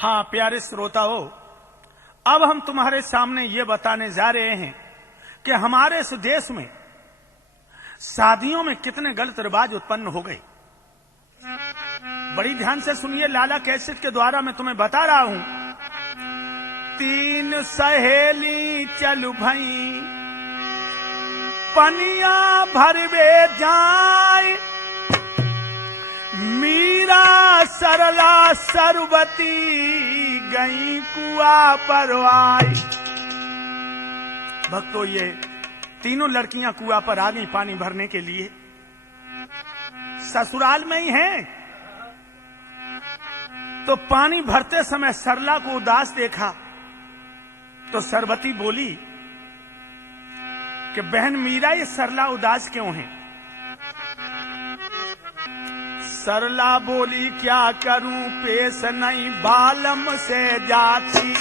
हाँ प्यारे श्रोताओं, अब हम तुम्हारे सामने ये बताने जा रहे हैं कि हमारे इस देश में शादियों में कितने गलत रिवाज उत्पन्न हो गए। बड़ी ध्यान से सुनिए, लाला कैसेट के द्वारा मैं तुम्हें बता रहा हूं। 3 सहेली चलू भई पनिया भरवे जाए, मीरा सरला सरवती गई कुआ पर आई। भक्तों, ये तीनों लड़कियां कुआ पर आ गई पानी भरने के लिए। ससुराल में ही हैं। तो पानी भरते समय सरला को उदास देखा तो सरवती बोली कि बहन मीरा, ये सरला उदास क्यों है? सरला बोली, क्या करूं पेश नहीं बालम से जाती।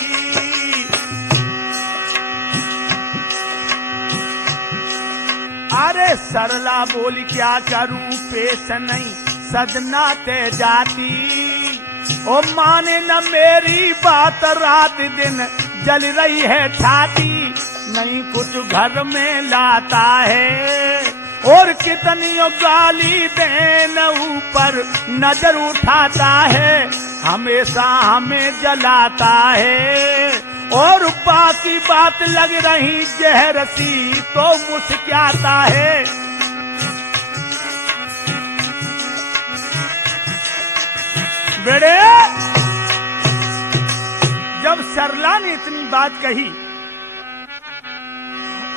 अरे सरला बोली, क्या करूं पेश नहीं सजना ते जाती। ओ माने न मेरी बात, रात दिन जल रही है छाती। नहीं कुछ घर में लाता है और कितनी गाली देन ऊपर नजर उठाता है। हमेशा हमें जलाता है और बाकी बात लग रही जहर सी तो मुस्कुराता है। बेड़े, जब सरला ने इतनी बात कही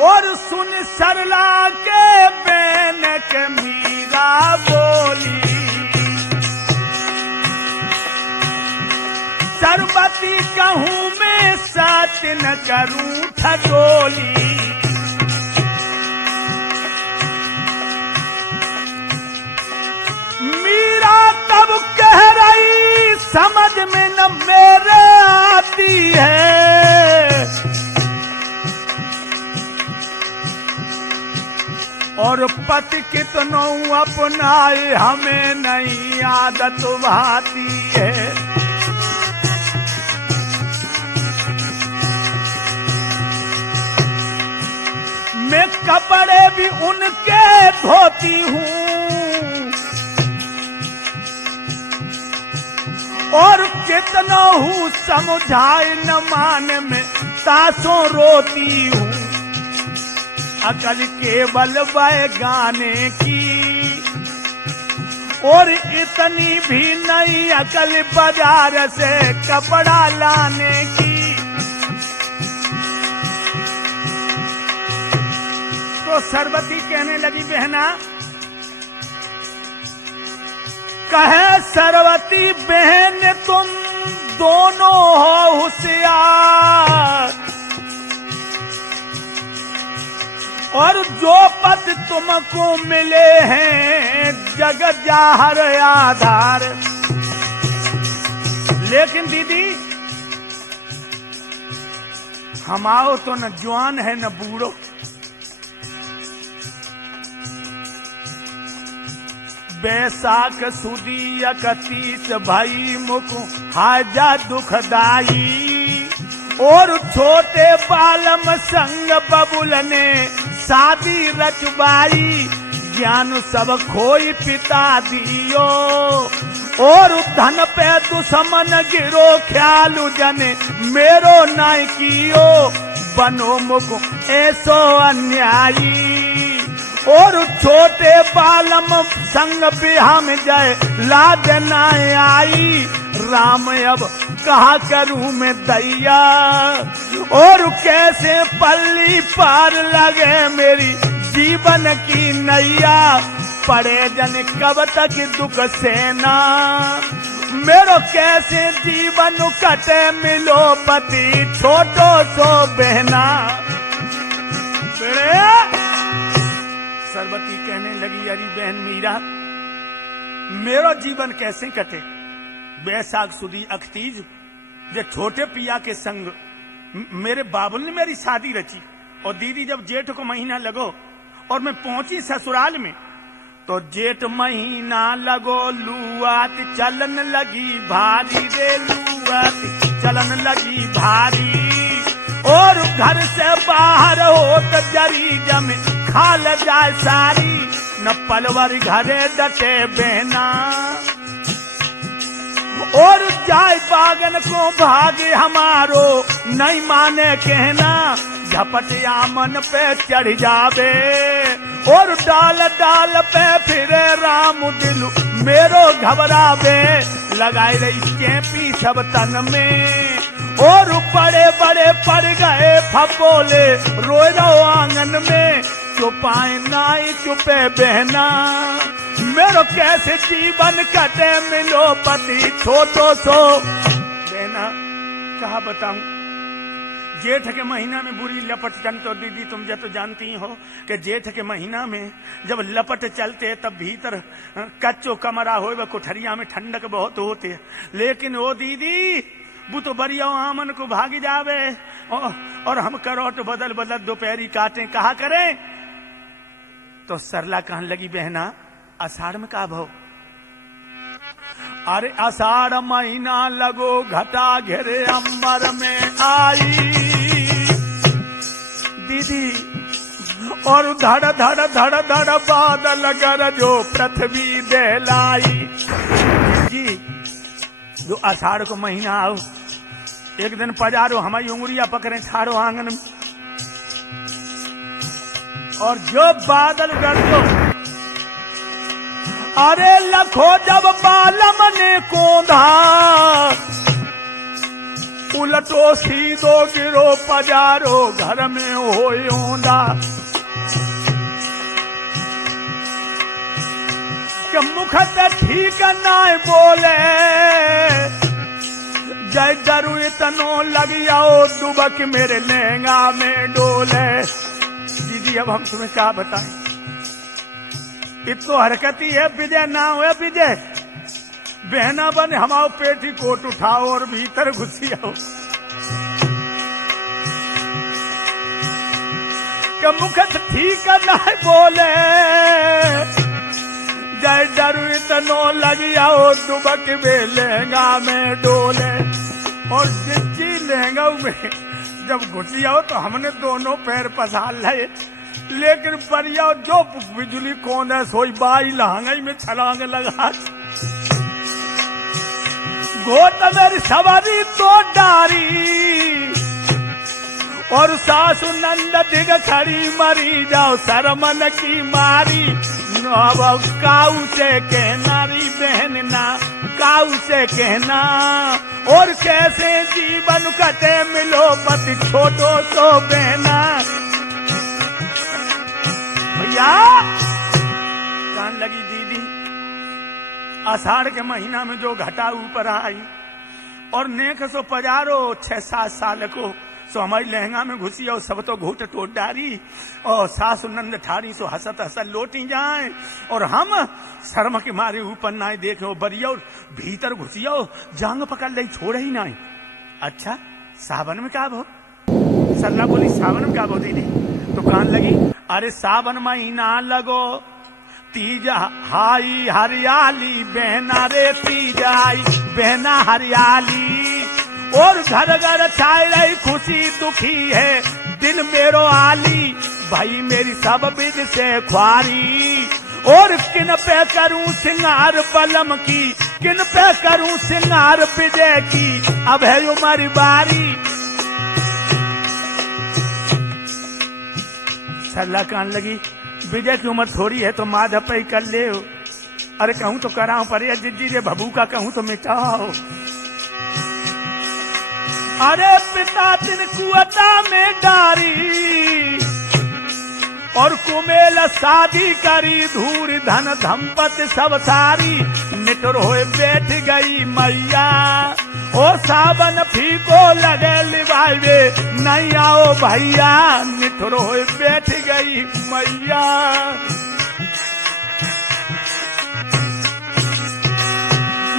और सुन सरला के बहन के मीरा बोली, सरवती कहूं मैं साथ न करूं ठगोली। मीरा तब कह रही समझ में न मेरे आती है। और पति कितनों अपनाए हमें नहीं आदत भाती है। मैं कपड़े भी उनके धोती हूँ और कितना हूँ समझाए न माने में तासों रोती हूँ। अकल केवल गाने की और इतनी भी नहीं अकल बाजार से कपड़ा लाने की। तो सरवती कहने लगी, बहना, कहे सरवती बहन तुम दोनों हो होशियार और जो पद तुमको मिले हैं जगत जाहर आधार। लेकिन दीदी, हम आओ तो न जवान है न बूढ़ो। बैसाख सुदी 31 भाई मुख हाजा दुखदाई और छोटे बालम संग बबुल ने शादी रचवाई। ज्ञान सब खोई पिता दियो और धन पे दुश्मन गिरो, ख्याल जने मेरो नाय कियो। बनो मुख ऐसो अन्यायी और छोटे बालम संग बिहा में जाए लाज न आई। राम अब कहा करूं मैं दैया और कैसे पल्ली पार लगे मेरी जीवन की नैया। पड़े जन कब तक दुख सेना, मेरो कैसे जीवन कटे मिलो पति छोटो सो बहना। सरवती कहने लगी, अरे बहन मीरा, मेरो जीवन कैसे कटे? बैसाख सुदी 31 जो छोटे पिया के संग मेरे बाबुल ने मेरी शादी रची और दीदी जब जेठ को महीना लगो और मैं पहुंची ससुराल में तो जेठ महीना लगो लुआत चलन लगी भारी रे लुआत चलन लगी भारी और घर से बाहर हो तो जरी जमे खाल जाए सारी न पलवर घरे डटे बहना और जाए बागन को भागे हमारो नहीं माने कहना झपट आमन पे चढ़ जावे और डाल डाल पे फिरे राम दिल मेरो घबरावे लगाई रही चेपी सब तन में और बड़े बड़े पड़ गए फपोले रोए रहो आंगन में चुपाए नाई चुपे बहना मेरो कैसे जीवन कटे मिलो पति छोटो सो बहना कहा बताऊं जेठ के महीना में बुरी लपट चल तो दीदी तुम जो तो जानती हो कि जेठ के महीना में जब लपट चलते तब भीतर कच्चो कमरा हो कोठरिया में ठंडक बहुत होती लेकिन ओ दीदी वो तो बरिया आमन को भागी जावे और हम करोट बदल बदल दोपहरी काटे कहा करें तो सरला कहने लगी बहना आषाढ़ में का भाव अरे आषाढ़ महीना लगो घटा घेरे अंबर में आई दीदी और धड़ धड़ धड़ धड़ बादल गरजो पृथ्वी दहलाई जी जो आषाढ़ को महीना आओ एक दिन पजारो हमारी उंगलियां पकड़े ठाड़ो आंगन में और जो बादल गरजो अरे लखो जब बालम ने कोंधा उलटो सीधो गिरो पजारो घर में होयोंदा के मुख से ठीक ना बोले जय डरू इतनो लग जाओ दुबक मेरे लहंगा में डोले दीदी अब हम तुम्हें क्या बताएं इतो हरकती है विजय ना हुए विजय बहना बन हमाओ पेटी कोट उठाओ और भीतर घुसी आओ के मुख से ठीक ना बोले जय डरू इतनो लग जाओ दुबक में लहंगा में डोले और जिच्ची लहंगा में जब घुसी आओ तो हमने दोनों पैर पसार लिए लेकिन बढ़िया जो बिजली कौन है सोई बाई लहंगाई में छलांग लगा गोत मेरी सवारी तो डारी और सासु नंद दिग खड़ी मरी जाओ शर्मन की मारी काऊ से कहना री बहन ना काऊ से कहना और कैसे जीवन कटे मिलो पति छोटो तो बहना भैया कान लगी दीदी आषाढ़ के महीना में जो घटा ऊपर आई और नेक सो पजारो 6-7 साल को सो हमारी लहंगा में घुसी और सब तो घूट टोट डारी और सासु नंद ठारी सो हसत हसत लोटी जाए और हम शर्म के मारे ऊपर ना देखे बरिया और भीतर घुसिया जांग पकड़ ले छोड़ ही ना अच्छा सावन में क्या भो सल्ला बोली सावन में क्या भो दीदी तो कान लगी अरे सावन महीना लगो तीज हाई हरियाली बहना रे तीज आई बहना हरियाली और घर घर छाई रही खुशी दुखी है दिल मेरो आली भाई मेरी सब विध से ख्वारी और किन पे करूं सिंगार बलम की किन पे करूं सिंगार विजय की अब है उमर बारी सल्ला कान लगी विजय की उम्र थोड़ी है तो माधव पे कर ले अरे कहूं तो कराऊं पर जिद्दी रे भबू का कहूं तो मिटाओ अरे पिता तिन कुआता में डारी और कुमेल शादी करी धूर धन धंपत सब सारी निटर होए बैठ गई मैया ओ सावन फीको लगे लिवावे नहीं आओ भैया निठुर होए बैठ गई मैया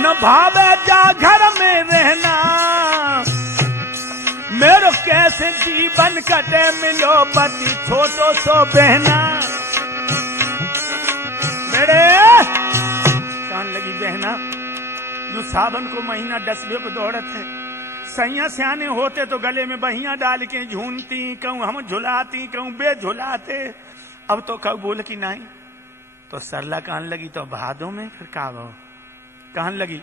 न भावे जा घर में रहना मेरो कैसे जीवन कटे मिलो पति छोटो सो बहना मेरे सावन को महीना डसबे को दौड़त है। सैया सियाने होते तो गले में बहिया डाल के झूनती, कहूँ हम झुलाती, कहूँ बे झुलाते। अब तो कब बोल की नहीं तो सरला कहन लगी तो भादों में फिर का कहन लगी,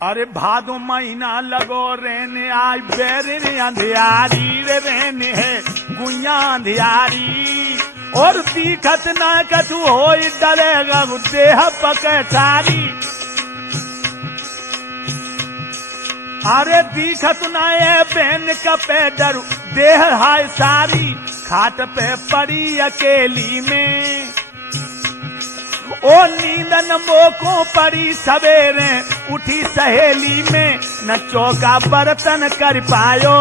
अरे भादो महीना लगो रहने आई बेरे अंधियारी रे रहने है गुइया अंधियारी, और दिखत न कछु हो डरेगा देह पकड़ारी। अरे दिखत न ये बहन का पे डरू देह हाय सारी, खाट पे पड़ी अकेली में ओ नींदन मोको पड़ी सवेरे उठी सहेली में, न चौका बर्तन कर पायो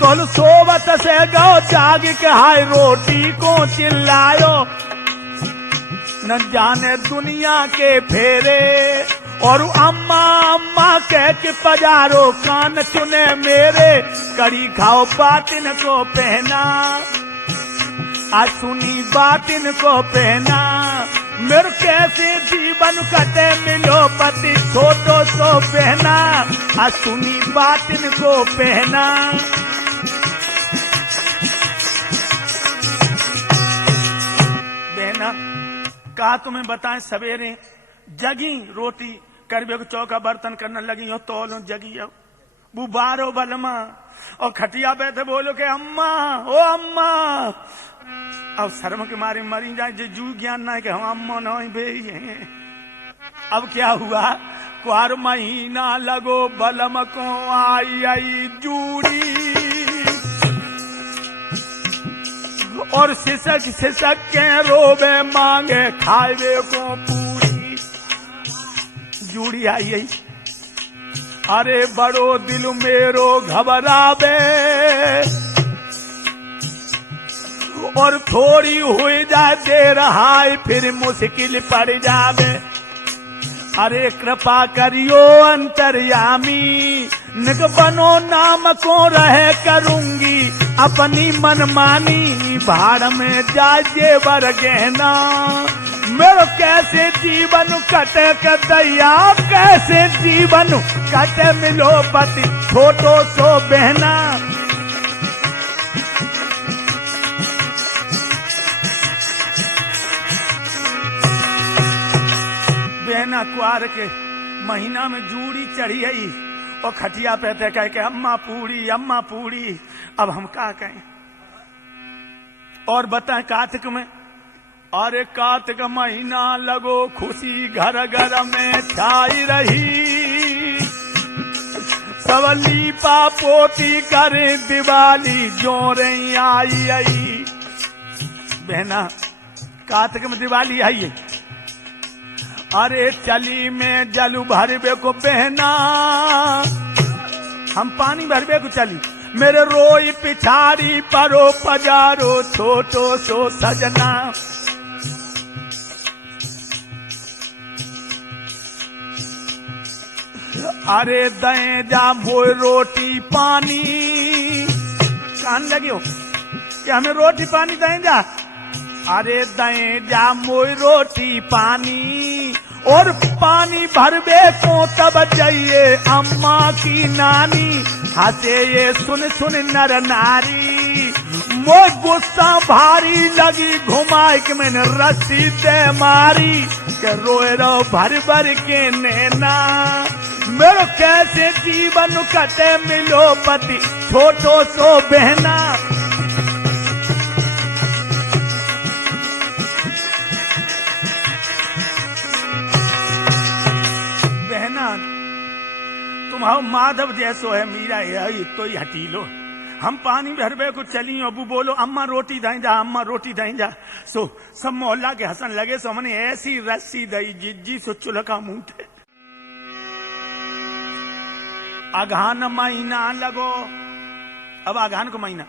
तोल सोवत से गौ जाग के हाय रोटी को चिल्लायो। न जाने दुनिया के फेरे और अम्मा अम्मा कह के पजारो कान चुने मेरे, कड़ी खाओ बातिन को पहना आज सुनी बातिन को पहना, मेरे कैसे जीवन कटे मिलो पति छोटो सो पहना आज सुनी बातिन को पहना। बहना कहा तुम्हें बताएं सवेरे जगी रोटी करबे को चौका बर्तन करने लगी हो तोलो जगी हो बुबारो बलमा और खटिया बैठे बोलो के अम्मा ओ अम्मा। अब शर्म के मारे मरी जाए जो जू ज्ञान ना है कि हम अम्मा न बे। अब क्या हुआ, क्वार महीना लगो बलम को आई आई जूड़ी, और सिसक सिसक के रोबे मांगे खावे को पूरी। जूड़ी आई आई, अरे बड़ो दिल मेरो घबरावे, और थोड़ी हुई जाए देर हाय फिर मुश्किल पड़ जावे। अरे कृपा करियो अंतर्यामी, निक बनो नाम को रहे करूंगी अपनी मनमानी, भाड़ में जाए वर गहना मेरो कैसे जीवन कटे के दैया, कैसे जीवन कटे मिलो पति छोटो सो बहना। बहना कुआर के महीना में जूड़ी चढ़ी आई और खटिया पे कह के अम्मा पूरी। अब हम क्या कहें और बताएं कार्तिक में, अरे कार्तिक महीना लगो खुशी घर घर में छाई रही, सब लीपा पोती करे दिवाली जोरे आई। बहना कार्तिक में दिवाली आई है, अरे चली में जलू भरबे को बहना, हम पानी भरबे को चली, मेरे रोई पिछाड़ी परो पजारो छोटो सो सजना। अरे दए जा मोय रोटी पानी, कान लगी हो कि हमें रोटी पानी दए जा, अरे दए जा मोय रोटी पानी, और पानी भरबे को तब जाइए अम्मा की नानी, हंसे ये सुन सुन नर नारी, मोय गुस्सा भारी लगी घुमाए कि मैंने रस्सी दे मारी, के रोए रो भर भर के नैना, मेरो कैसे जीवन कटे मिलो पति छोटो सो बहना। तुम्हारो माधव जैसो है मीरा है तो ही हटी लो, हम पानी भरबे को चली अबू बोलो अम्मा रोटी दाई जा, अम्मा रोटी दाई जा। सो सब मोहल्ला के हंसन लगे, सो हमने ऐसी रस्सी दई जिज्जी सो चुलका मुंह थे। आघान महीना लगो, अब आघान को महीना,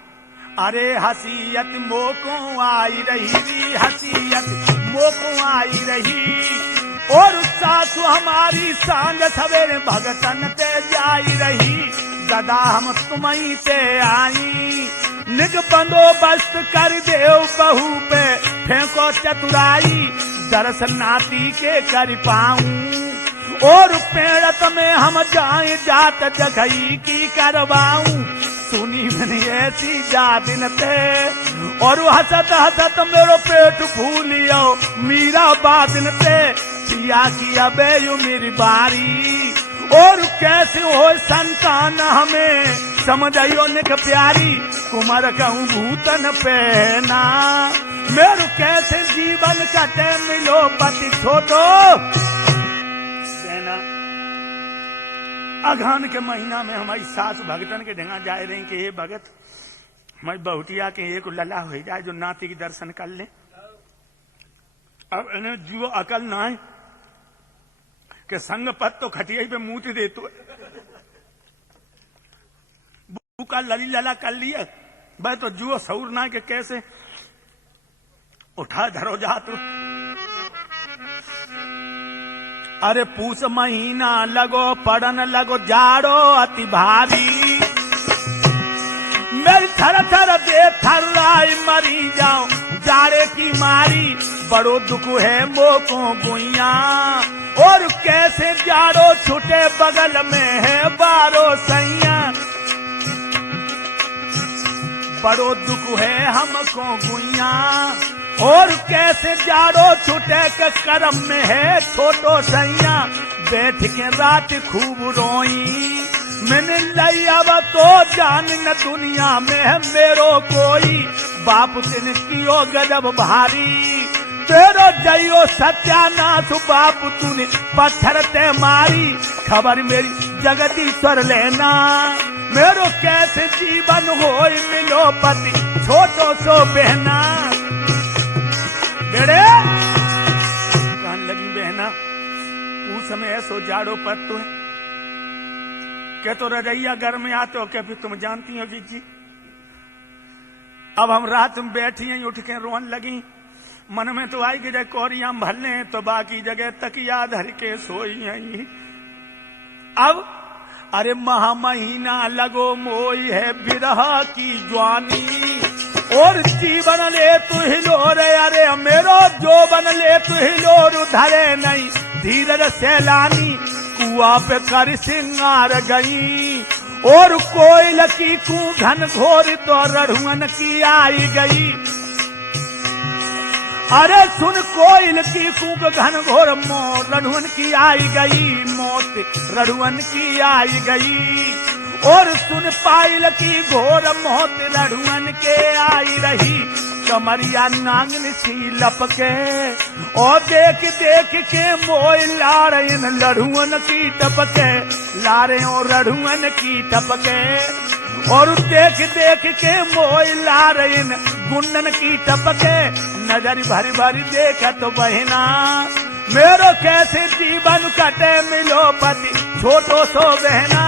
अरे हसीयत मोको आई रही, हसीयत मोको आई रही, और सासु हमारी सांझ सवेरे भगतन ते जाई रही, गदा हम तुम्हीं से आई, निग बंदोबस्त कर देव बहू पे फेंको चतुराई, दरअसल नाती के कर पाऊं, और पेड़त में हम जाए जात जगई की करवाऊं। सुनी मैंने ऐसी जादिन थे और हसत हसत मेरो पेट भूलियो मीरा बादिन थे। सिया किया बेयु मेरी बारी और कैसे हो संतान हमें समझियो निक प्यारी। कुमार कहूँ भूतन पहना मेरु कैसे जीवन कटे मिलो पति छोटो। अघान के महीना में हमारी सास भगतन के ढंगा जाए रही कि ये भगत हमारी बहुटिया के एक लला हो जाए जो नाती की दर्शन कर ले। अब इन्हें जो अकल ना है कि संग पत तो खटिया पे मूत दे तो का लली लला कर लिया भाई तो जुओ सऊर ना के कैसे उठा धरो जा तू। अरे पूस महीना लगो पड़न लगो जाड़ो अति भारी। मेरी थर थर दे थर्राई मरी जाऊं जाड़े की मारी। बड़ो दुख है मोको गुइया और कैसे जाड़ो छुटे बगल में है बारो सैया। बड़ो दुख है हमको गुइया और कैसे जाड़ो छुटे के करम में है छोटो सैया। बैठ के रात खूब रोई मैंने लई अब तो जान न दुनिया में है मेरो कोई। बाप तिन कियो गजब भारी तेरो जइयो सत्यानाश बाप तूने पत्थर ते मारी। खबर मेरी जगदीश्वर लेना मेरो कैसे जीवन होई मिलो पति छोटो सो बहना। बेड़े कहने लगी बहना उस समय ऐसो जाड़ो पर तो है क्या तो रजैया घर में आते हो क्या फिर तुम जानती हो जी। अब हम रात में बैठी हैं उठ के रोन लगी। मन में तो आई कि जय कोरिया भरने तो बाकी जगह तकिया धर के सोई आई। अब अरे महा महीना लगो मोई है बिरहा की ज्वानी और जीवन ले तू हिलोर। अरे मेरो जो बन ले तू हिलोर धरे नहीं धीरज सैलानी। कुआ पे कर सिंगार गई और कोयल की कू घन घोर तो रढ़ुअन की आई गई। अरे सुन कोयल की कूक घन घोर मोर रढ़ुअन की आई गई। मौत रढ़ुअन की आई गई और सुन पायल की घोर मौत रढ़ुअन के आई रही। कमरिया नांगन सी लपके और देख देख के मोय लारन लढ़ुअन की टपके। लारे और रढ़ुअन की टपके और देख देख के मोय लारन गुंडन की टपके। नजर भरी भरी देखा तो बहना मेरो कैसे जीवन कटे मिलो पति छोटो सो बहना।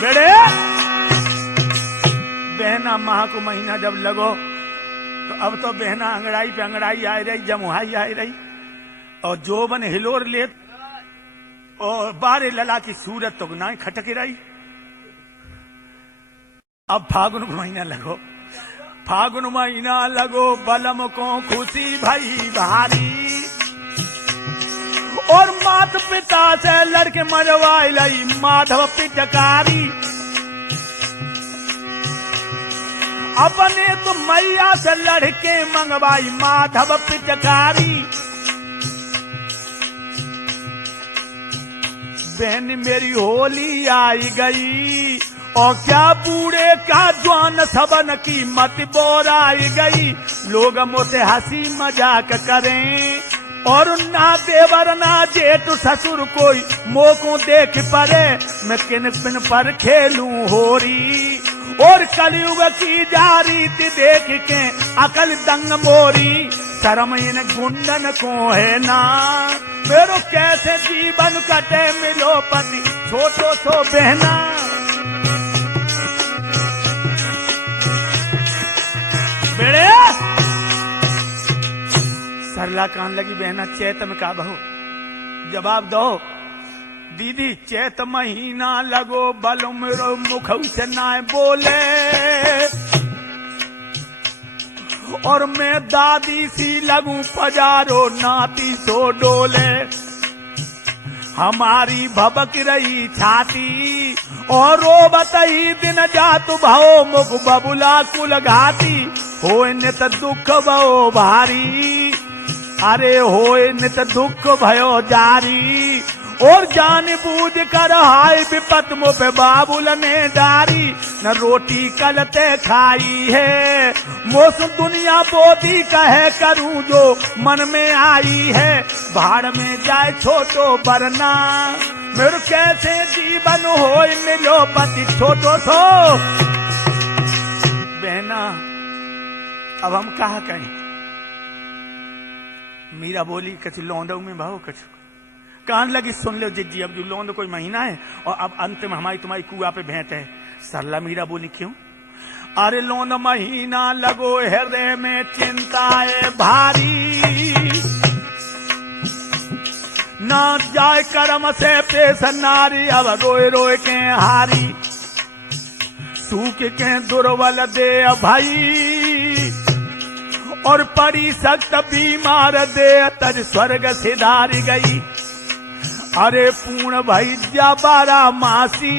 बेड़े बहना माह को महीना जब लगो तो अब तो बहना अंगड़ाई पे अंगड़ाई आई रही जमुहाई आई रही और जोबन हिलोर ले और बारे लला की सूरत तो ना खटक रही। अब फागुन महीना लगो फागुन महीना लगो बलम को खुशी भई भारी और मात पिता से लड़के मरवाई लई माधव पिचकारी। अपने तो मैया से लड़के मंगवाई माधव पिचकारी। बहन मेरी होली आई गई और क्या बूढ़े का जवान सबन की मत बोराई गई। लोग मोते हंसी मजाक करें और ना देवर ना जेठ ससुर कोई मोको देख पड़े। मैं किन पिन पर खेलूं होरी और कलयुग की जारी देख के अकल दंग मोरी। शर्म इन गुंडन को है ना मेरो कैसे जीवन कटे मिलो पति छोटो सो बहना। बेड़े सरला कान लगी बहना चैत में का बहो जवाब दो। दीदी चैत महीना लगो बलो मेरो मुख से ना बोले और मैं दादी सी लगूं पजारो नाती सो डोले। हमारी भबक रही छाती और रोबत ही दिन जातु भव मुख बबुला कुल घाती होए नित दुख भयो भारी अरे होए नित दुख भयो जारी और जान बूझ कर हाय विपत मुँह पे बाबुल ने डारी न रोटी कलते खाई है मोस दुनिया बोधी कहे करूं जो मन में आई है भाड़ में जाए छोटो बरना मेरे कैसे जीवन हो मिलो पति छोटो सो बहना अब हम कहा कहें मीरा बोली कछ लौंडो में भाव कछ कान लगी सुन लो जिज्जी अब जो लौंड कोई महीना है और अब अंत में हमारी तुम्हारी कुआ पे भेंट है सरला मीरा बोली क्यों अरे लौंड महीना लगो हृदय में चिंताए भारी ना जाए कर्म से पेश नारी अब रोए रोए के हारी सूख के दुर्बल दे भाई और परी सख्त बीमार दे तज स्वर्ग सिधारी गई अरे पूर्ण भाई बारा मासी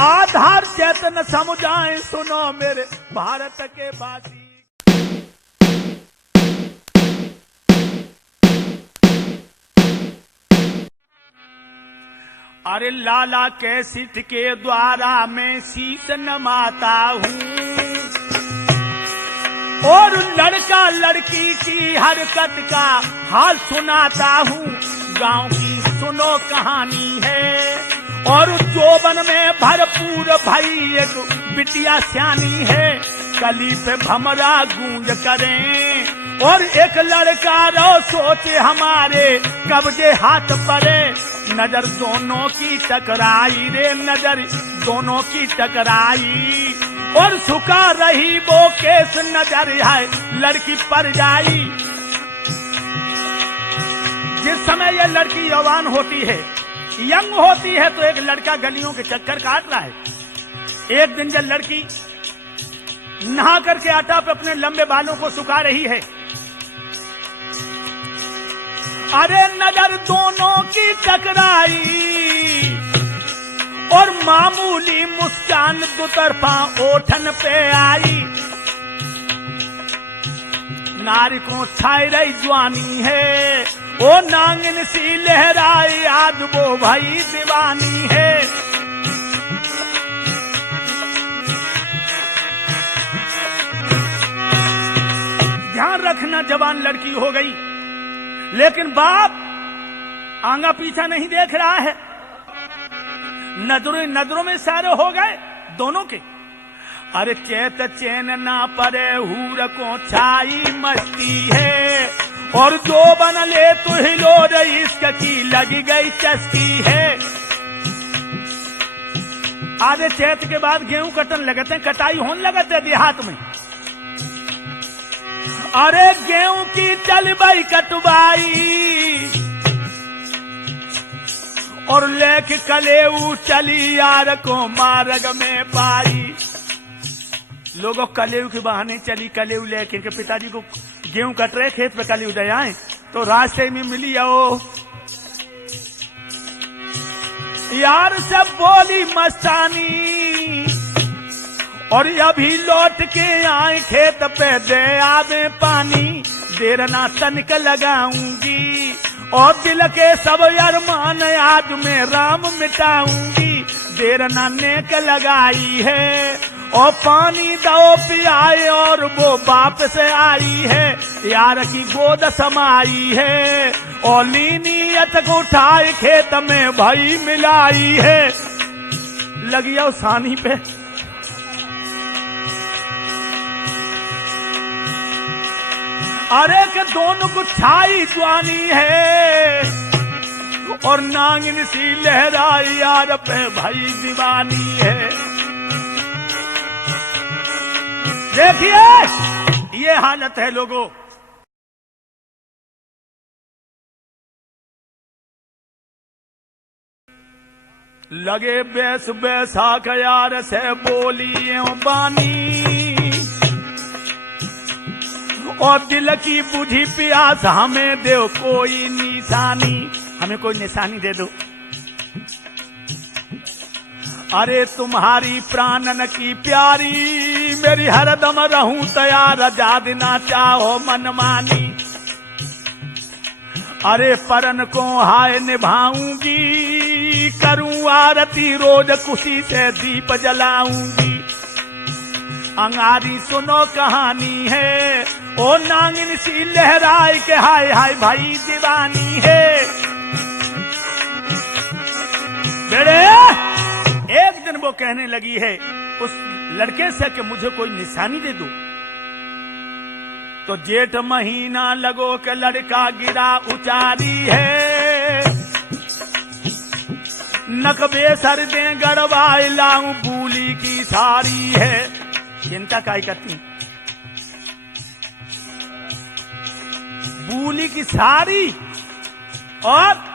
आधार चेतन समुझाए सुनो मेरे भारत के बासी अरे लाला के सिट के द्वारा मैं शीश नमाता हूँ और लड़का लड़की की हरकत का हाल सुनाता हूँ गांव की सुनो कहानी है और जोबन में भरपूर भाई एक बिटिया सियानी है कली पे भमरा गूंज करें और एक लड़का रो सोचे हमारे कब्जे हाथ पड़े नजर दोनों की टकराई रे नजर दोनों की टकराई और झुका रही वो केस नजर है लड़की पर जाई जिस समय यह लड़की यौवान होती है यंग होती है तो एक लड़का गलियों के चक्कर काट रहा है एक दिन जब लड़की नहा करके आटा पे अपने लंबे बालों को सुखा रही है अरे नजर दोनों की टकराई और मामूली मुस्कान दुतरफा ओठन पे आई नारी को छाई रही जवानी है ओ नांगन सी लहराई आज वो भाई दीवानी है ध्यान रखना जवान लड़की हो गई लेकिन बाप आंगा पीछा नहीं देख रहा है नजरों में सारे हो गए दोनों के अरे चेत चैन ना परे हूर को छाई मस्ती है और जो बन ले तो हिलो रे इसकी लगी गई चस्की है आधे चैत के बाद गेहूं कटन लगते हैं कटाई होने लगते हैं देहात में अरे गेहूं की चल भाई कटवाई और लेख कलेऊ चली यार को मार्ग में पाई लोगों कलेऊ के बहाने चली कलेऊ लेके इनके पिताजी को गेहूं कट रहे खेत पे कलेऊ दे आए तो रास्ते में मिली आओ यार सब बोली मस्तानी और अभी लौट के आए खेत पे दे आवे पानी देर ना तनिक लगाऊंगी और दिल के सब अरमान आज मैं राम मिटाऊंगी देर ना नेक लगाई है और पानी दो पियाए और वो बाप से आई है यार की गोद समाई है और लीनियत को उठाए खेत में भाई मिलाई है लगी आओ सानी पे अरे के दोनों को छाई जवानी है और नागिन सी लहराई यार पे भाई दीवानी है देखिए ये हालत है लोगों लगे बेस बैसाख यार से बोली बानी और दिल की बुझी प्यास हमें दो कोई निशानी हमें कोई निशानी दे दो। अरे तुम्हारी प्राणन की प्यारी, मेरी हरदम रहूं तैयार, आजाद ना चाहो मनमानी। अरे परन को हाय निभाऊंगी, करूं आरती रोज खुशी से दीप जलाऊंगी। अंगारी सुनो कहानी है, ओ नागिन सी लहराए के हाय हाय भाई दीवानी है। बेड़े एक दिन वो कहने लगी है उस लड़के से कि मुझे कोई निशानी दे दो। तो जेठ महीना लगो के लड़का गिरा उचारी है, नकबे सर दे गड़वाए लाऊं बूली की सारी है। चिंता काय करती, बूली की सारी और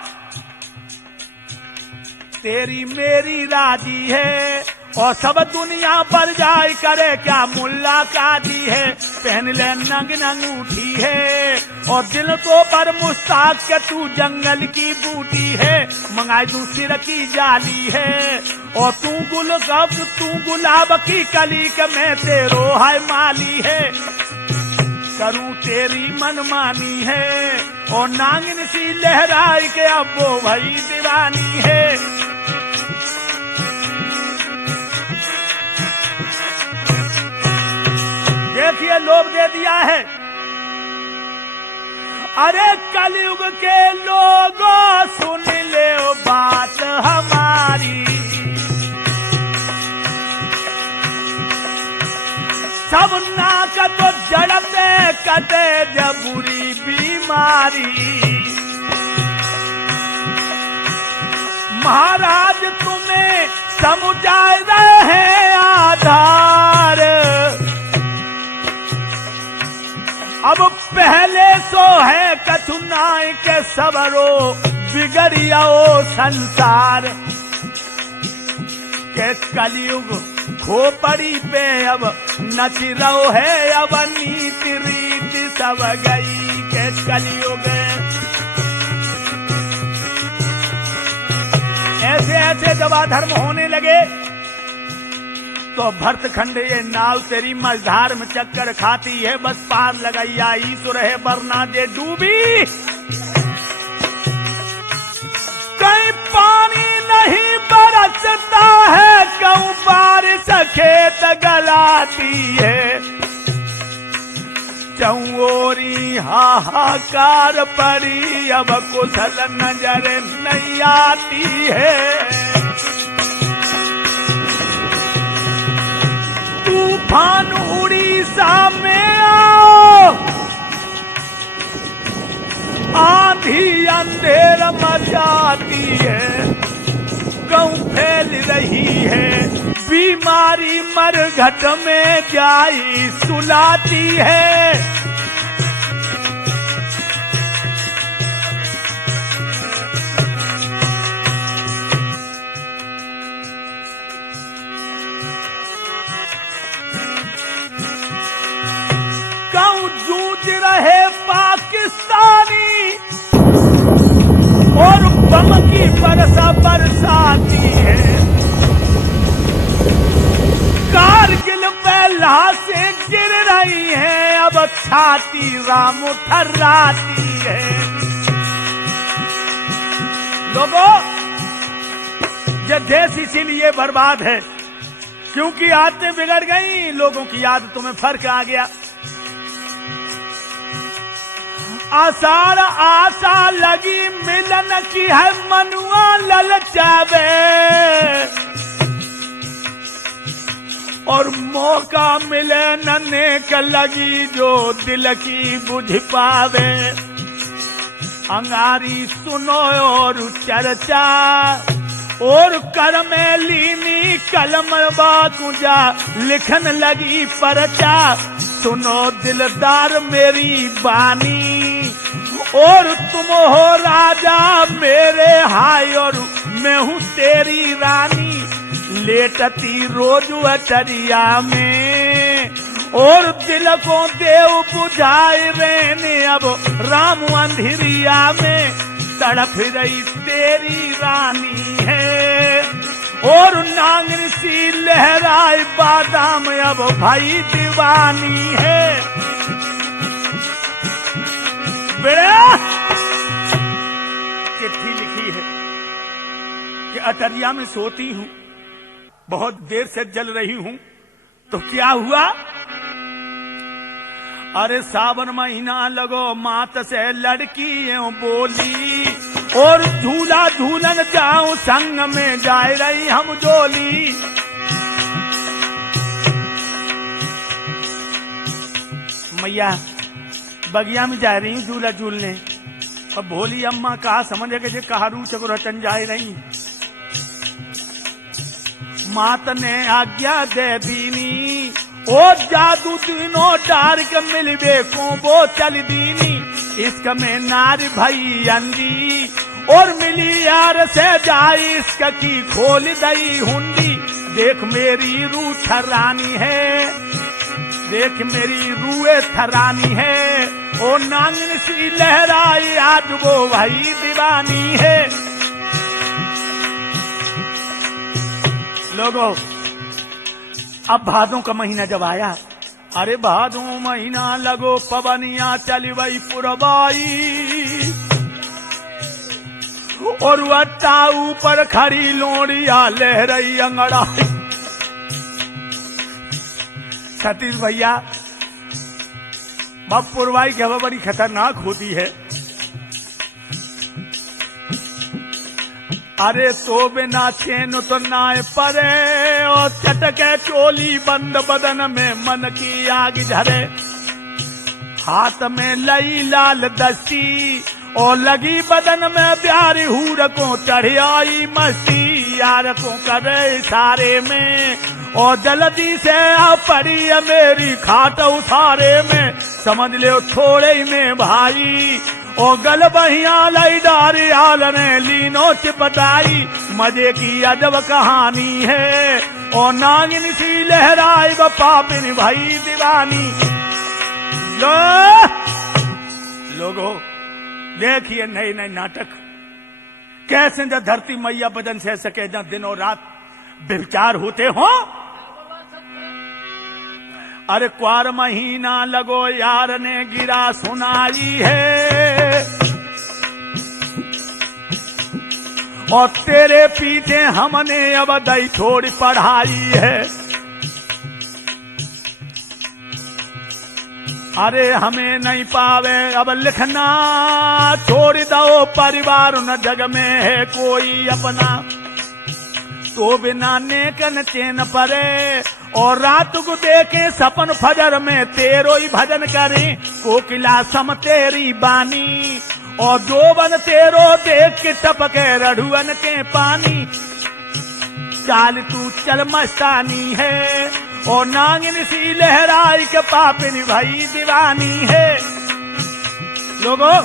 तेरी मेरी राजी है, और सब दुनिया पर जाए करे क्या मुल्ला काजी है। पहन ले नंग अंगूठी है, और दिल को पर मुस्ताक के तू जंगल की बूटी है। मंगाई तू सिर की जाली है, और तू गुलाब की कली के मैं तेरो है माली है। करूं तेरी मनमानी है, और नागिन सी लहराई के अब वो भाई दीवानी है। देखिए लोभ दे दिया है। अरे कलयुग के लोगों सुन ले बात हमारी, सब नाक तो जड़ पे कटे जब बुरी बीमारी। महाराज तुम्हें समझा रहे आधार, अब पहले सो है कछुनाई के सबरो बिगड़ियाओ संसार। के कलयुग खोपड़ी पे अब नच रहो है, अब नीति रीति सब गई के कलयुग। ऐसे ऐसे जब अधर्म होने लगे तो भरतखंड ये नाव तेरी मझधार में चक्कर खाती है, बस पार लगाइया ईश्वर है वरना दे डूबी। कहीं पानी नहीं बरसता है, कहूं बारिश खेत गलाती है। चौरी हाहाकार पड़ी, अब कुशल नजर नहीं आती है। तूफान उड़ीसा में आओ, आंधी अंधेर मचाती है। गऊ फैल रही है, बीमारी मरघट में जाई सुलाती है। जूझ रहे पाकिस्तानी, और बम की बरसा बरसाती है। कारगिल पे लाशें गिर रही हैं, अब छाती राम थर्राती है। लोगों, ये देश इसीलिए बर्बाद है क्योंकि आदतें बिगड़ गई, लोगों की आदतों में फर्क आ गया। आसार आशा लगी मिलन की है, मनुआ ललचावे, और मौका मिले न नेक लगी जो दिल की बुझ पावे। अंगारी सुनो और चर्चा, और कर में लीनी कलम बाकुजा, लिखन लगी परचा। सुनो दिलदार मेरी बानी, और तुम हो राजा मेरे हाय, और मैं हूँ तेरी रानी। लेटती रोज अचरिया में, और दिल को देव बुझाए रहने अब राम अंधेरिया में तड़प रही तेरी रानी है। और नांगन सी लहराए बादाम अब भाई दीवानी है। बेड़ा चिट्ठी लिखी है कि अटरिया में सोती हूं, बहुत देर से जल रही हूं, तो क्या हुआ? अरे सावन महीना लगो मात से लड़की बोली, और झूला झूलन जाऊं संग में जाए रही हम जोली। मैया बगिया में जा रही झूला झूलने, अब भोली अम्मा कहा समझे कि कहारू चकोरचन जाए रही। मात ने आज्ञा दे दीनी, ओ जादू तीनों डार के मिलबे को वो चल दीनी। इश्क में नार भई अंधी, और मिली यार से जाई इश्क की खोल दई हुंडी। देख मेरी रूह थरानी है, देख मेरी रूए थरानी है। ओ नांगन सी लहराई आज वो भाई दीवानी है। लोगों, अब भादों का महीना जब आया, अरे भादों महीना लगो पवनिया चली वही पुरवाई, और वट्टा ऊपर खड़ी लोड़िया लहरई अंगड़ाई। सतीश भैया, बाप पुरवाई की हवा बड़ी खतरनाक होती है। अरे तो बिना चैन तो नाए परे, और चटके चोली बंद बदन में मन की आग झरे। हाथ में लई लाल दस्ती, और लगी बदन में प्यारी हूर को चढ़ आई मस्ती। यार को करे सारे में, और जल्दी से आ पड़ी मेरी खाट उसारे में। समझ ले थोड़े में भाई, और गल बहिया लाई डारी आल ने लीनो चिपटाई। मजे की अजब कहानी है, और नागिन सी लहराई व पापिन भाई दीवानी। लोगों देखिए नए नए नाटक कैसे जब धरती मैया बदन से सके, जब दिनों रात विचार होते हो। अरे क्वार महीना लगो यार ने गिरा सुनाई है, और तेरे पीछे हमने अब दई छोड़ पढ़ाई है। अरे हमें नहीं पावे अब लिखना, छोड़ दो परिवार न जग में है कोई अपना। तो बिना नेकन चैन परे, और रात को देखे सपन फजर में तेरो ही भजन करें। कोकिला सम तेरी बानी, और जोबन तेरो देख के टपके रढ़ुअन के पानी। चाल तू चल मस्तानी है, और नागिन सी लहराई के पापिन भाई दीवानी है। लोगों,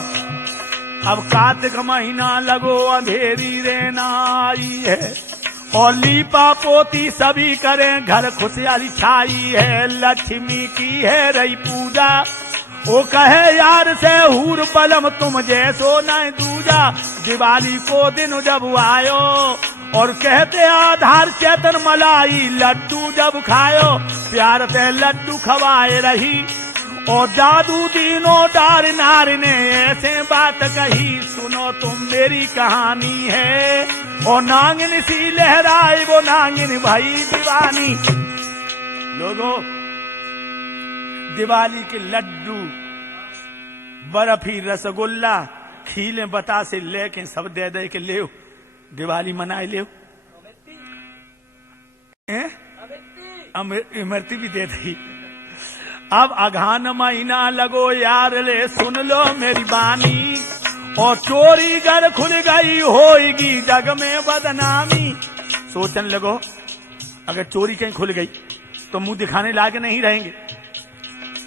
अब कार्तिक महीना लगो अंधेरी रहना आई है, और लीपा पोती सभी करें घर खुशहाली छाई है। लक्ष्मी की है रही पूजा, वो कहे यार से हूर पलम तुम जैसो न दूजा। दिवाली को दिन जब आयो, और कहते आधार चेतन मलाई लड्डू जब खायो। प्यार से लड्डू खवाए रही, और जादू तीनों डार नार ने ऐसे बात कही। सुनो तुम मेरी कहानी है, और नागिन सी लहराए वो नागिन भाई दीवानी। लोगों, दिवाली के लड्डू, बर्फी, रसगुल्ला, खीले बतासे लेके सब दे दे के ले दिवाली मनाए ले। इमरती भी दे दी। अब अघान महीना लगो यार ले सुन लो मेरी बानी, और चोरी घर खुल गई होएगी जग में बदनामी। सोचन लगो अगर चोरी कहीं खुल गई तो मुंह दिखाने लायक नहीं रहेंगे।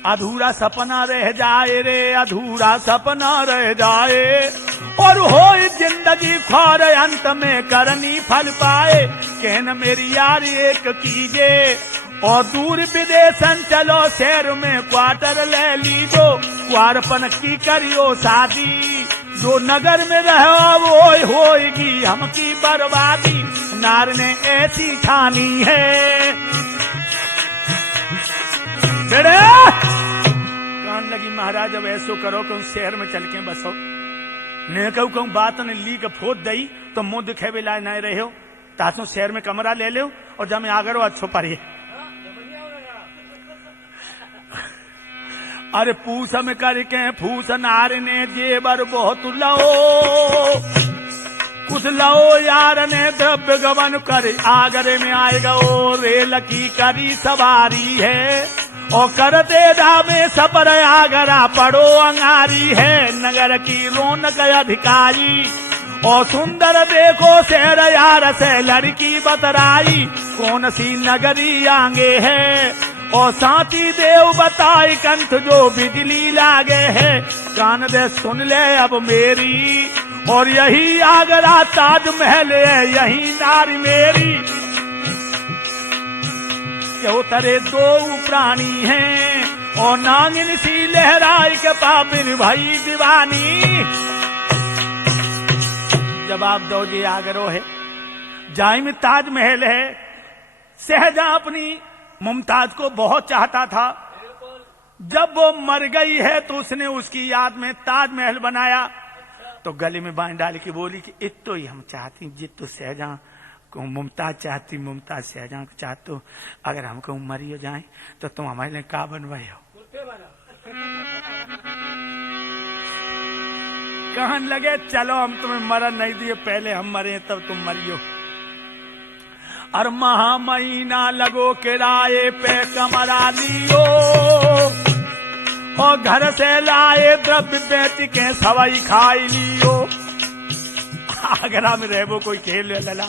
अधूरा सपना रह जाए रे, अधूरा सपना रह जाए, और हो जिंदगी ख्वार अंत में करनी फल पाए। कहन मेरी यार एक कीजे, और दूर विदेशन चलो शहर में क्वार्टर ले लीजो, क्वारपन की करियो शादी, जो नगर में रहो वो होएगी हमकी बर्बादी, नार ने ऐसी ठानी है। बेड़े कान लगी महाराज अब ऐसो करो कि शहर में चल के बसो, ने कहू बात ने ली के फोद दई तो मुंह दिखे भी लाए न रहे हो, तासो शहर में कमरा ले लो और जब मैं आगरो अच्छो पढ़िए। अरे पूछ में करके फूस नार ने जेबर बहुत लो, कुछ लो यार ने द्रव्य गवन कर आगरे में आएगा ओ, रेल की करी सवारी है और कर दे में सबर आगरा पड़ो अंगारी है, नगर की रौनक अधिकारी और सुंदर देखो शहर यार से लड़की बतराई, कौन सी नगरी आगे है और साथी देव बताई कंठ जो बिजली लागे है, कान दे सुन ले अब मेरी और यही आगरा ताजमहल है यही नारी मेरी, क्यों तरे दो प्राणी हैं और नागिन सी लहराई के पापिन भाई दीवानी। जवाब दो जी आगरो है, जाई में ताजमहल है, शहजहां अपनी मुमताज को बहुत चाहता था, जब वो मर गई है तो उसने उसकी याद में ताजमहल बनाया, तो गले में बांध डाल के बोली कि इतो ही हम चाहती जितो शहजहां को मुमताज चाहती, मुमताज शहजहां को चाहते हो, अगर हमको मरी हो जाए तो तुम हमारे लिए का बनवाए हो। कहन लगे चलो हम तुम्हें मरण नहीं दिए, पहले हम मरे तब तुम मरियो। और महा महीना लगो किराए पे कमरा लियो और घर से लाए द्रव्य बेच के सवाई खाई लियो। आगरा में रहबो कोई खेल लला,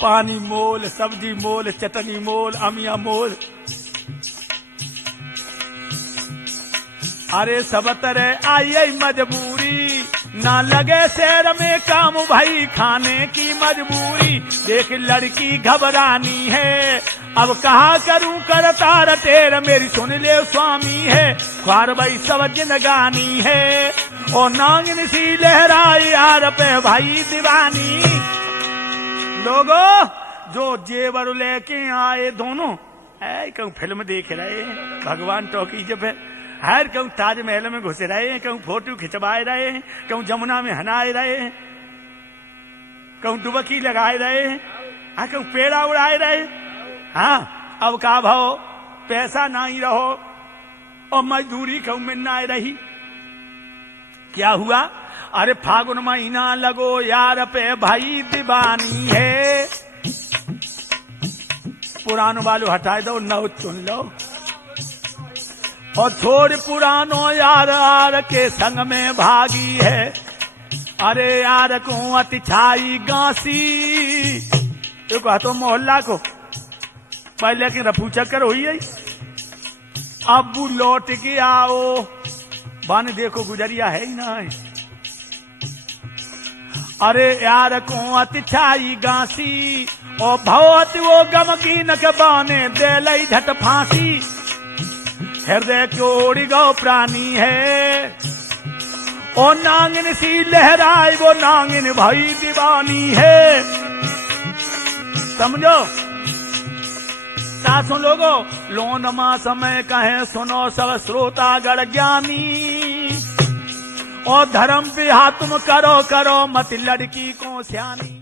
पानी मोल, सब्जी मोल, चटनी मोल, अमिया मोल, अरे सब तरह आई मजबूरी, ना लगे शहर में काम भाई खाने की मजबूरी, देख लड़की घबरानी है अब कहा करूं करता रटेर, मेरी सुन ले स्वामी है ख्वार भाई सब जिंदगानी है और नागिन सी लहराई यार पे भाई दीवानी। लोगो जो जेवर लेके आए दोनों कहूं फिल्म देख रहे हैं, भगवान टॉकी जब हर कहूं ताजमहल में घुस रहे हैं, कहूं फोटो खिंचवाए रहे हैं, कहूं जमुना में हनाए रहे हैं, कहूं डुबकी लगाए रहे हैं, कहूं पेड़ा उड़ाए रहे। हाँ अब का भाव पैसा ना ही रहो और मजदूरी कहूं में ना रही। क्या हुआ? अरे फागुन महीना लगो यार पे भाई दीवानी है, पुरानो वालों हटाए दो नौ चुन लो और छोड़ पुरानो यार यार के संग में भागी है। अरे यार को अति छाई गांसी तो कहतो मोहल्ला को पहले के रफू चक्कर हुई है, अब लौट के आओ बाने देखो गुजरिया है ही ना है। अरे यार को अति छाई गांसी और भवत वो गम की नक बाने दे लई झट फांसी, हृदय क्योड़ी गौ प्राणी है और नागिन सी लहराई वो नागिन भाई दीवानी है। समझो सासों लोगो लोन मा समय कहे सुनो सब श्रोता गण ज्ञानी और धर्म पे हाथ तुम करो करो मत लड़की को स्यानी।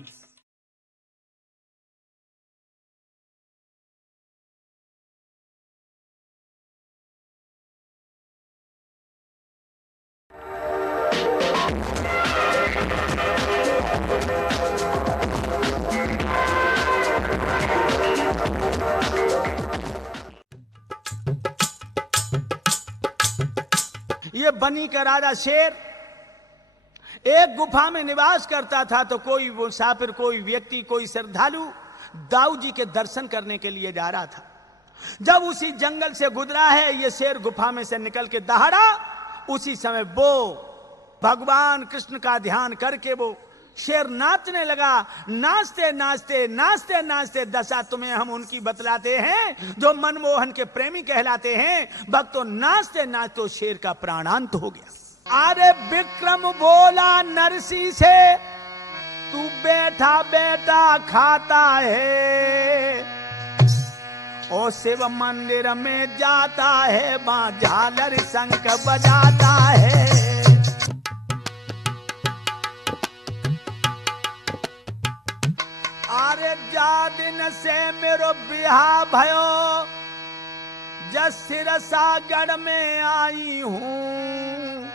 ये बनी का राजा शेर एक गुफा में निवास करता था, तो कोई मुसाफिर, कोई व्यक्ति, कोई श्रद्धालु दाऊ जी के दर्शन करने के लिए जा रहा था। जब उसी जंगल से गुजरा है ये शेर, गुफा में से निकल के दहाड़ा, उसी समय वो भगवान कृष्ण का ध्यान करके वो शेर नाचने लगा। नाचते नाचते नाचते नाचते दशा तुम्हें हम उनकी बतलाते हैं जो मनमोहन के प्रेमी कहलाते हैं। भक्तों, नाचते नाचते शेर का प्राणांत हो गया। अरे विक्रम बोला नरसी से, तू बैठा बैठा खाता है, ओ शिव मंदिर में जाता है, वहां झालर शंख बजाता है। अरे जा दिन से मेरो बिहा भयो, जस सिरसागढ़ में आई हूँ,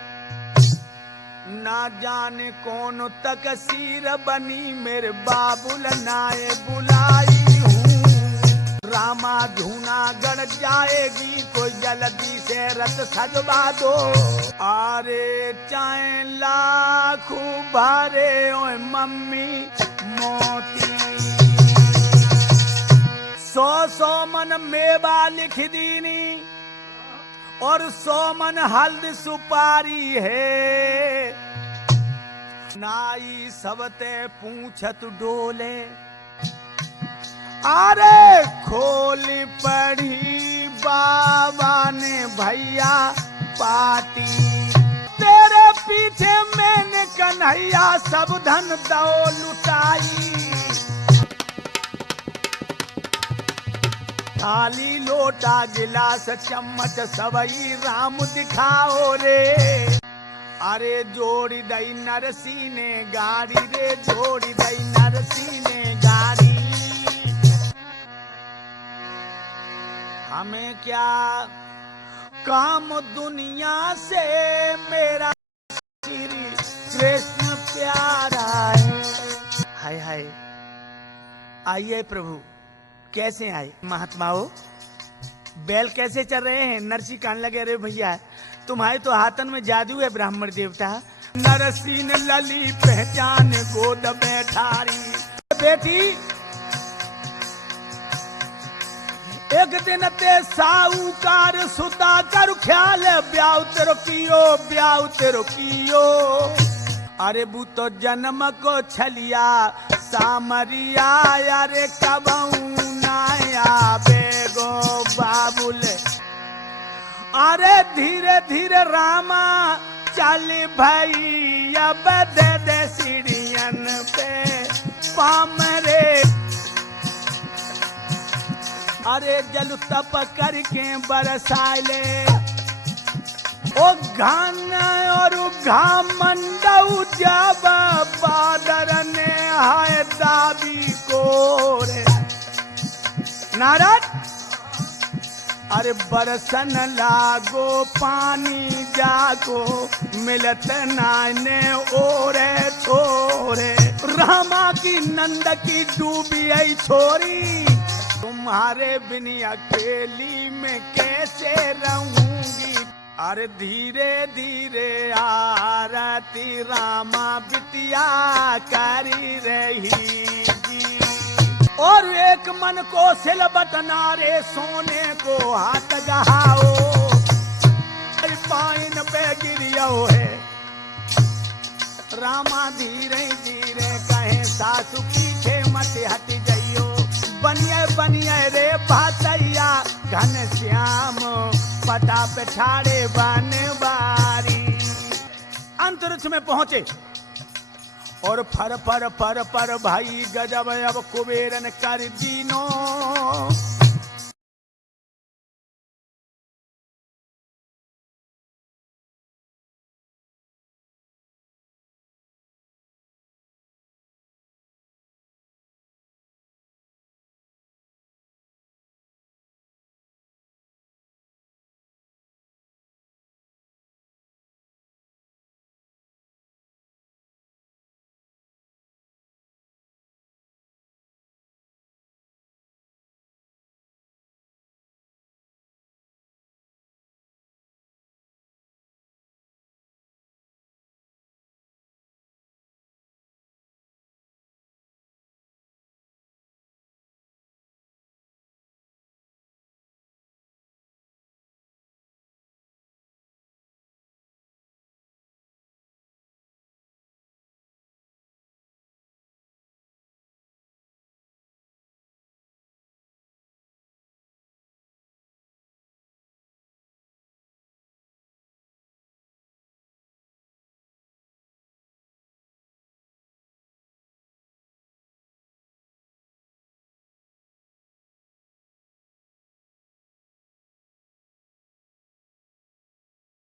ना जाने कौन तकसीर बनी, मेरे बाबुल नाए बुलाई हूँ। रामा जूनागढ़ जाएगी तो जल्दी से रथ सजवा दो। अरे चाहे लाखू भरे ओ मम्मी मोती, 100 मन मेवा लिख दीनी और 100 मन हल्द सुपारी है। नाई सबते पूछत डोले, अरे खोली पड़ी बाबा ने भैया पाती, तेरे पीछे मैंने कन्हैया सब धन दो लुटाई। थाली लोटा गिलास चम्मच सबई राम दिखाओ रे। अरे जोड़ी दई नरसी ने गाड़ी रे, जोड़ी दई नरसी ने गाड़ी। हमें क्या काम दुनिया से, मेरा श्री कृष्ण प्यारा है। हाय हाय, आइए प्रभु। कैसे आए महात्माओं? बैल कैसे चल रहे हैं? नरसी कान लगे। अरे भैया, तुम्हारे तो हाथन में जादू है ब्राह्मण देवता। नरसी ने लली पहचान गोद बैठारी। बेटी, एक दिन ते साहूकार सुता कर ख्याल, ब्याह तेरो कियो, ब्याह तेरो कियो। अरे बू तो जन्म को छलिया सामरिया, अरे कबऊ नाया बेगो बाबुल। अरे धीरे धीरे रामा चल भाई, अब दे दे सीढ़ियन पे पामरे। अरे जल तप करके बरसाले, ओ घाना और घामंडऊ जब बादर ने हाय दाबी को रे। नारद, अरे बरसन लागो पानी जाको, मिलत नाने ओरे छोरे। रामा की नंद की डूबी आई छोरी, तुम्हारे बिन अकेली में कैसे रहूंगी। अरे धीरे धीरे आरती रामा बिटिया करी रहेगी। और एक मन को सिलबट नारे, सोने को हाथ गहाओ, पाइन पे गिरियो है। रामा धीरे धीरे कहे, सासु पीछे मत हट जाइयो। बनिए बनिए रे भातैया, घन श्याम पटा पे ठाड़े बनवारी। अंतरिक्ष में पहुंचे और फर फर फर फर भाई गजब अब कुबेरन कर दीनो।